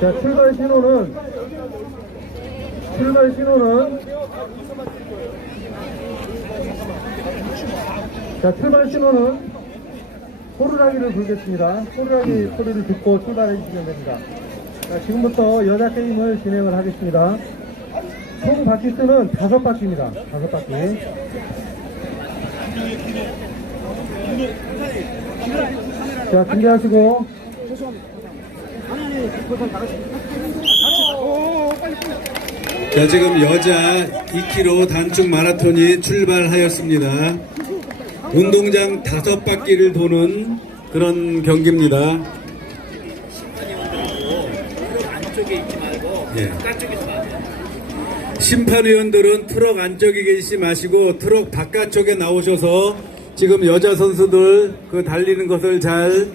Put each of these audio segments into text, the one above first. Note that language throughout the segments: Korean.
자, 출발 신호는, 출발 신호는, 자, 출발 신호는 호루라기를 불겠습니다. 호루라기 소리를 듣고 출발해 주시면 됩니다. 자, 지금부터 여자 게임을 진행을 하겠습니다. 총 바퀴 수는 다섯 바퀴입니다. 다섯 바퀴. 자, 준비하시고. 자, 지금 여자 2km 단축 마라톤이 출발하였습니다. 운동장 다섯 바퀴를 도는 그런 경기입니다. 예. 심판위원들은 트럭 안쪽에 계시지 마시고 트럭 바깥쪽에 나오셔서 지금 여자 선수들 그 달리는 것을 잘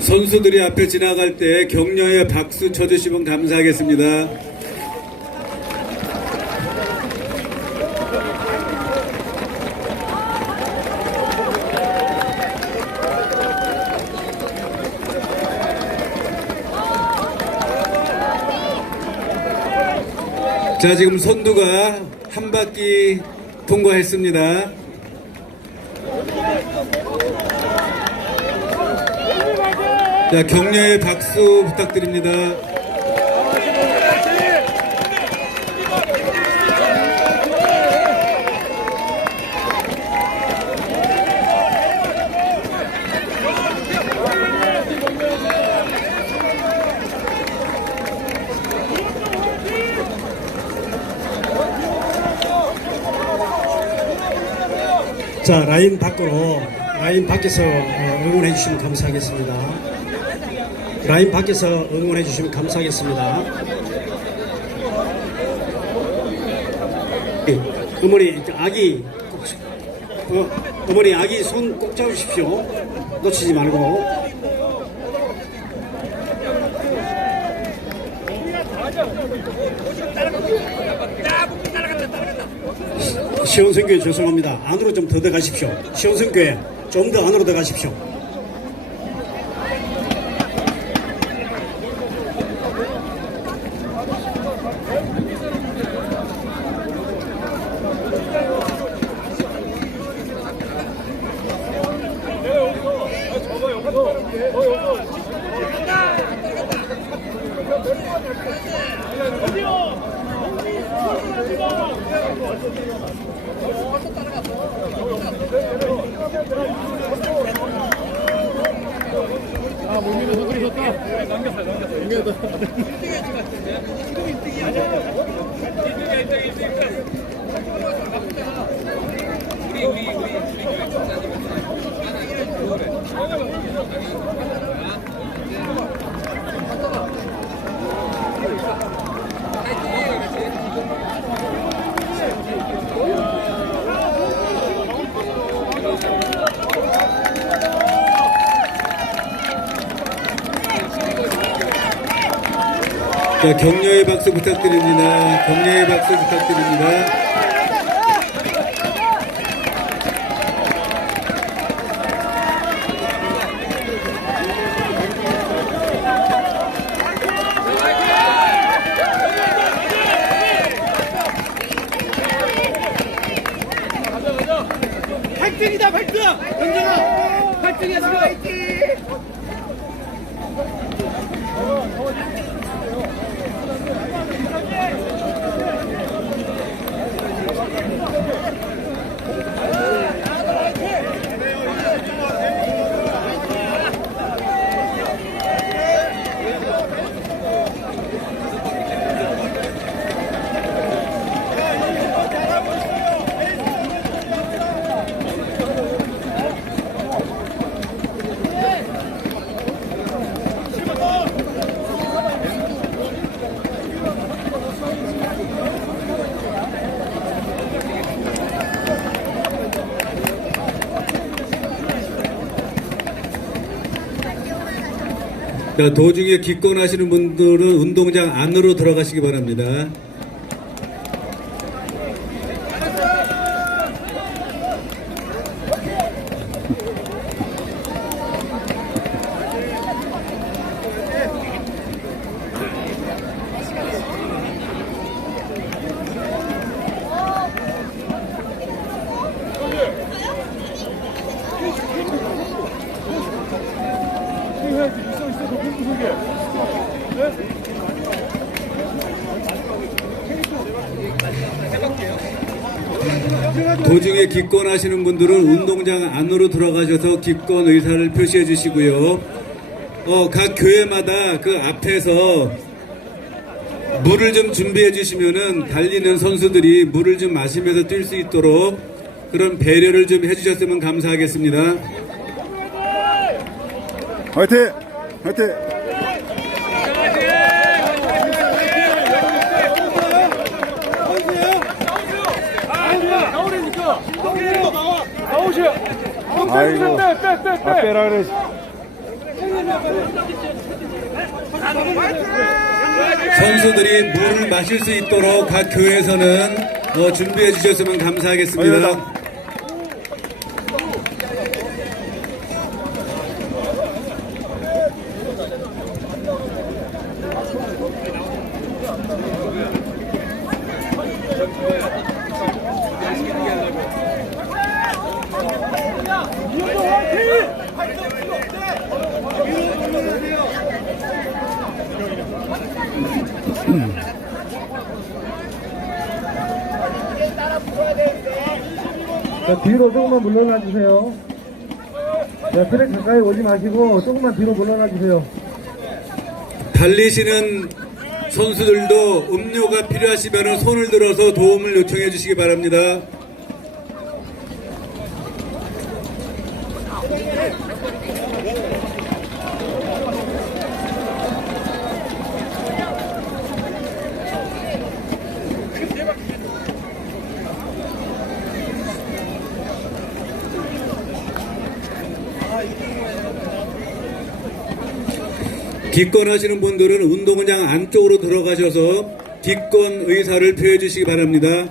선수들이 앞에 지나갈 때 격려의 박수 쳐주시면 감사하겠습니다. 자, 지금 선두가 한 바퀴 통과했습니다. 자, 격려의 박수 부탁드립니다. 자, 라인 밖으로, 라인 밖에서 어, 응원해 주시면 감사하겠습니다. 라인 밖에서 응원해 주시면 감사하겠습니다. 예, 어머니, 아기, 어, 어머니, 아기 손 꼭 잡으십시오. 놓치지 말고. 시원성교회 죄송합니다. 안으로 좀 더 들어가십시오. 시원성교회 좀 더 안으로 들어가십시오. 아, 몸이 흔들리셨다. 남겼어요, 남겼어요. 남겼다. 1등이었지, 같은데? 지금 1등이야. 자, 격려의 박수 부탁드립니다. 격려의 박수 부탁드립니다. 발등이다 발등! 경정아! 발등이야 지금! 자, 도중에 기권하시는 분들은 운동장 안으로 들어가시기 바랍니다. 도중에 기권 하시는 분들은 운동장 안으로 들어가셔서 기권 의사를 표시해 주시고요. 어, 각 교회마다 그 앞에서 물을 좀 준비해 주시면은 달리는 선수들이 물을 좀 마시면서 뛸 수 있도록 그런 배려를 좀 해주셨으면 감사하겠습니다. 화이팅! 화이팅! 아이고. 아, 빼라 그래. 선수들이 물을 마실 수 있도록 각 교회에서는 어, 준비해 주셨으면 감사하겠습니다. 자, 뒤로 조금만 물러나 주세요. 자, 트랙 가까이 오지 마시고 조금만 뒤로 물러나 주세요. 달리시는 선수들도 음료가 필요하시면 손을 들어서 도움을 요청해 주시기 바랍니다. 기권하시는 분들은 운동장 안쪽으로 들어가셔서 기권 의사를 표해 주시기 바랍니다.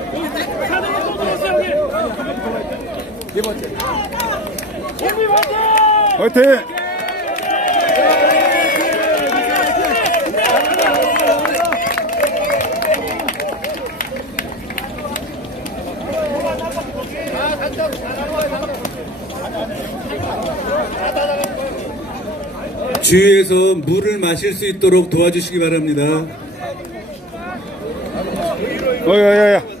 화이팅! 주위에서 물을 마실 수 있도록 도와주시기 바랍니다. 어여여여.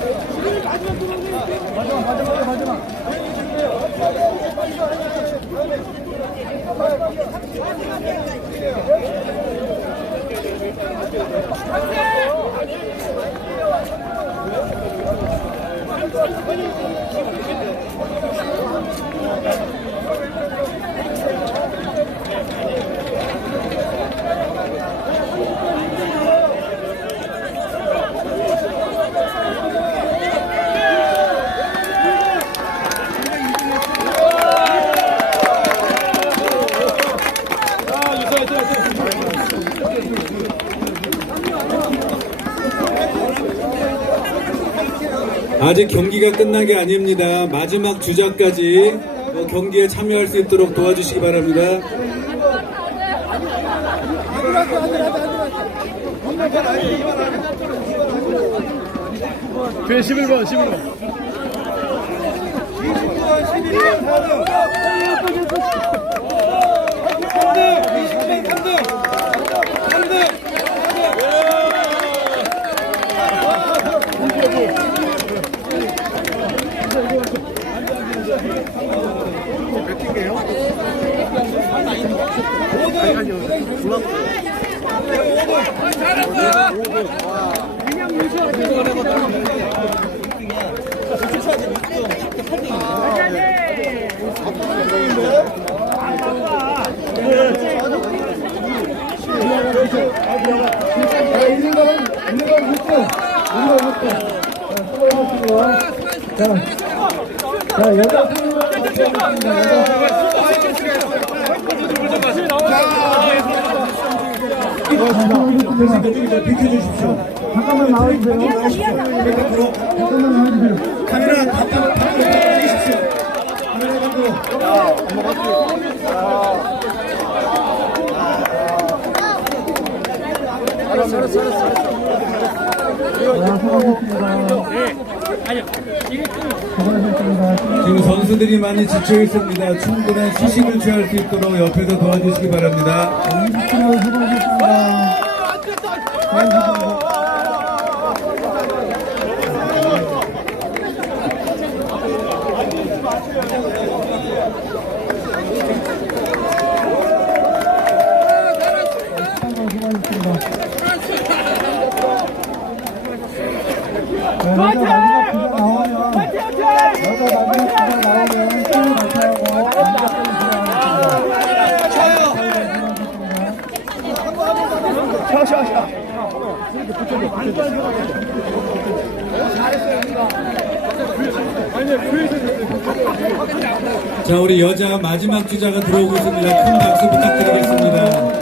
마지막 마지막 마지막. 마지막 직 경기가 끝난 게 아닙니다. 마지막 주자까지 어, 경기에 참여할 수 있도록 도와주시기 바랍니다. 뒤에 11번 11번 29번 11번 4등 3등 20번 3등 3등 자, 있는 거는, 있는 건 6등. 있는 건 6등. 자, 여자. 여자 비켜주십시오. 잠깐만 나와주세요. 잠깐만 나와주세요. 카메라 앞으로 당기십시오. 카메라 감독. 자, 수고하셨습니다. 수고하셨습니다. 지금 선수들이 많이 지쳐 있습니다. 충분한 휴식을 취할 수 있도록 옆에서 도와주시기 바랍니다. 20km 수고하셨습니다. 수고하셨습니다. 자, 여자 마지막 주자 나오면 여자 마지막 주자 나오면 팀을 발표하고 남자까지 진행하겠습니다. 자, 우리 여자 마지막 주자가 들어오고 있습니다. 큰 박수 부탁드리겠습니다.